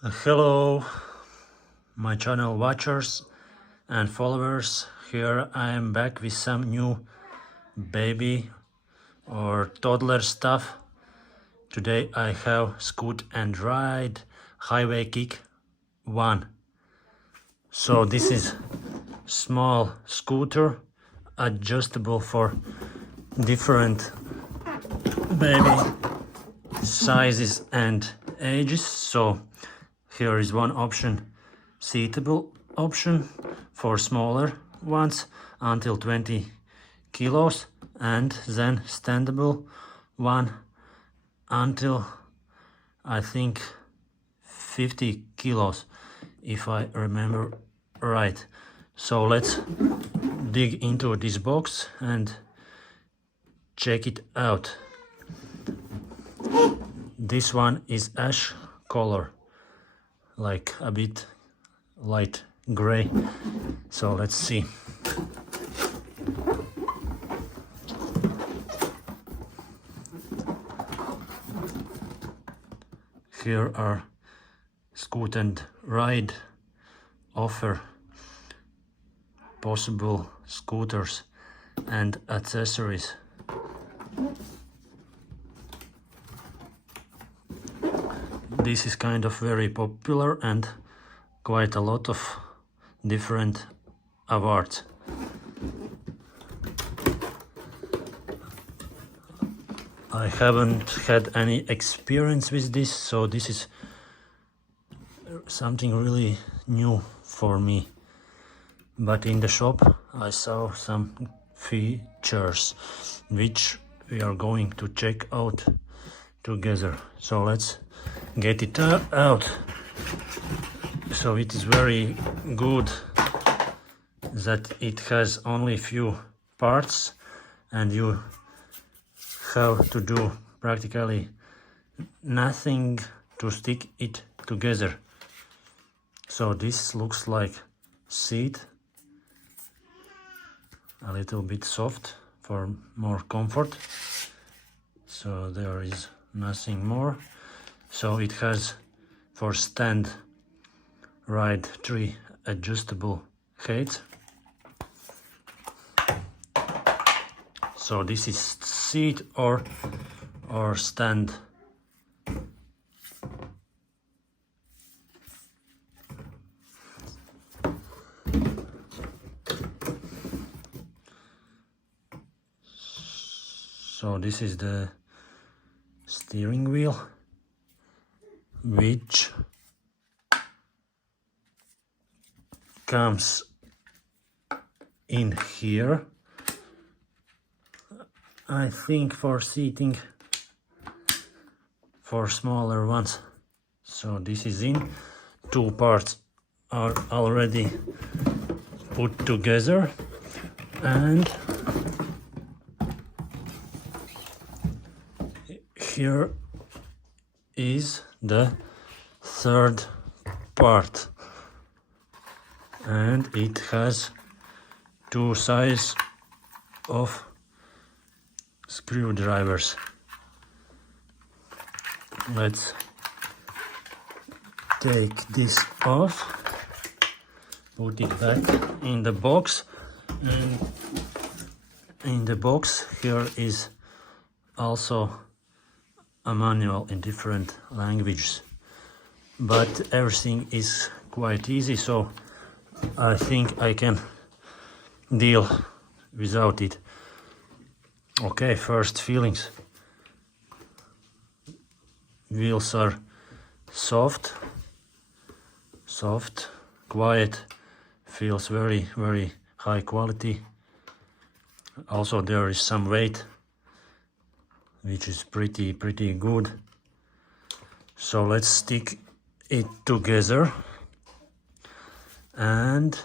Hello, my channel watchers and followers. Here I am back with some new baby or toddler stuff. Today I have Scoot and Ride Highwaykick 1. So this is small scooter, adjustable for different baby sizes and ages. So here is one option, seatable option for smaller ones until 20 kilos, and then standable one until I think 50 kilos, if I remember right. So let's dig into this box and check it out. This one is ash color, like a bit light gray. So let's see. Here are Scoot and Ride offer possible scooters and accessories. This is kind of very popular and quite a lot of different awards. I haven't had any experience with this, so this is something really new for me. But in the shop I saw some features which we are going to check out together. So let's get it out. So it is very good that it has only few parts and you have to do practically nothing to stick it together. So this looks like seat, a little bit soft for more comfort. So there is nothing more. So it has for stand ride 3 adjustable heights. So this is seat or stand. So this is the steering wheel, which comes in here, I think, for seating for smaller ones. So this is in. Two parts are already put together, and here is the third part, and it has two sides of screwdrivers. Let's take this off, put it back in the box, and in the box here is also a manual in different languages, but everything is quite easy, so I think I can deal without it. Okay, first feelings. Wheels are soft, quiet, feels very high quality. Also there is some weight, which is pretty good. So let's stick it together and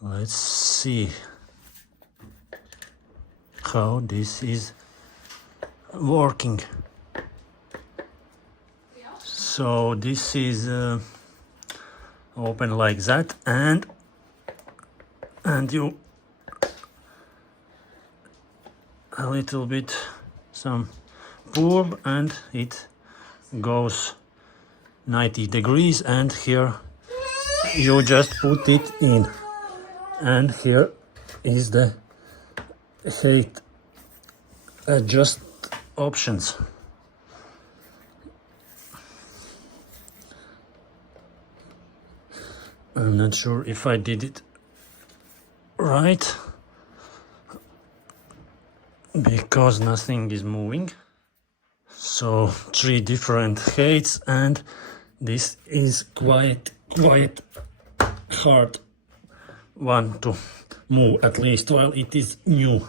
let's see how this is working. So this is open like that, and you a little bit some pull and it goes 90 degrees, and here you just put it in, and here is the height adjust options. I'm not sure if I did it right because nothing is moving. So 3 different heights, and this is quite hard one to move, at least while it is new.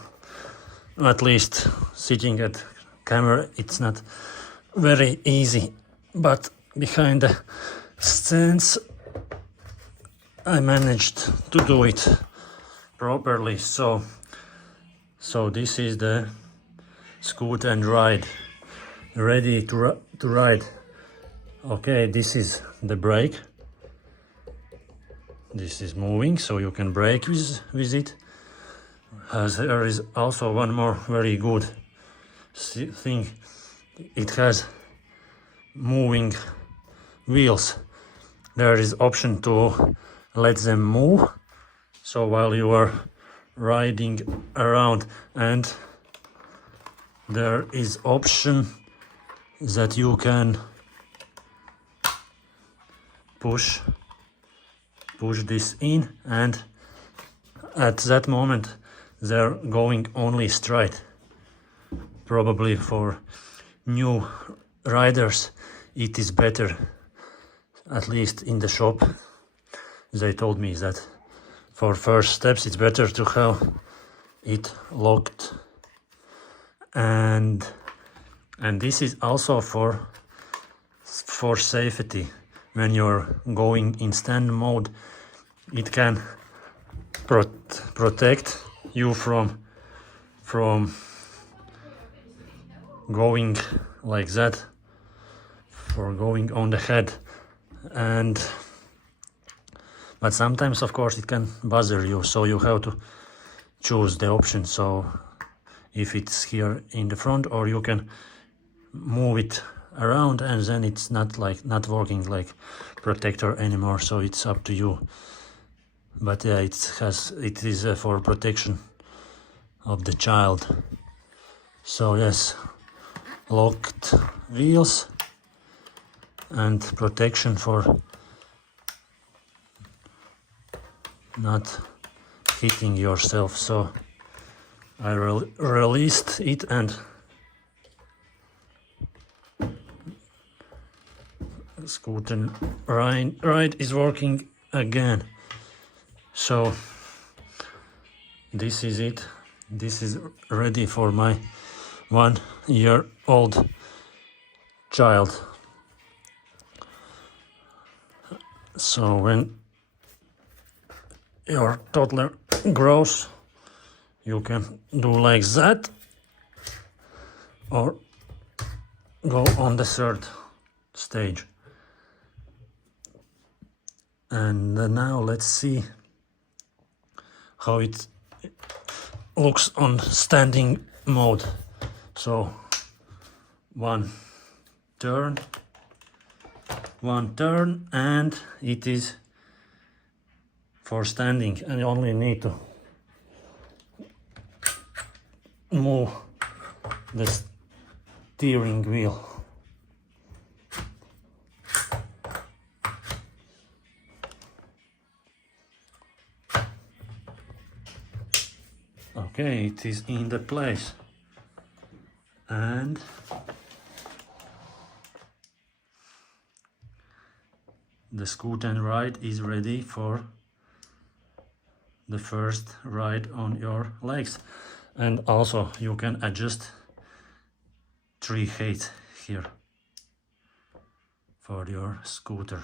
At least sitting at camera it's not very easy, but behind the scenes I managed to do it properly. So this is the Scoot and Ride, ready to ride. Okay, this is the brake. This is moving, so you can brake with it. As there is also one more very good thing. It has moving wheels. There is option to let them move, so while you are riding around, and there is option that you can push this in, and at that moment they're going only straight. Probably for new riders it is better, at least in the shop they told me that for first steps it's better to have it locked. And this is also for safety. When you're going in stand mode, it can protect you from going like that, for going on the head. But sometimes of course it can bother you, so you have to choose the option. So if it's here in the front, or you can move it around, and then it's not working like protector anymore, so it's up to you. But yeah, it is for protection of the child. So yes, locked wheels and protection for not hitting yourself. So I released it, and Scoot and Ride is working again. So this is it. This is ready for my 1-year-old child. So when your toddler grows, you can do like that, or go on the 3rd stage. And now let's see how it looks on standing mode. So one turn, and it is for standing, and you only need to move the steering wheel. Okay, it is in the place, and the Scoot and Ride is ready for the first ride on your legs. And also you can adjust 3 height here for your scooter.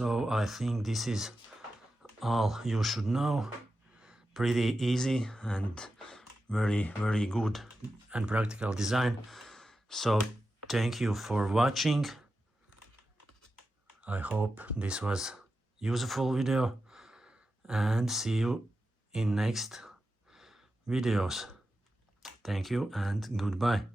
So I think this is all you should know. Pretty easy and very good and practical design. So thank you for watching. I hope this was useful video, and see you in next videos. Thank you and goodbye.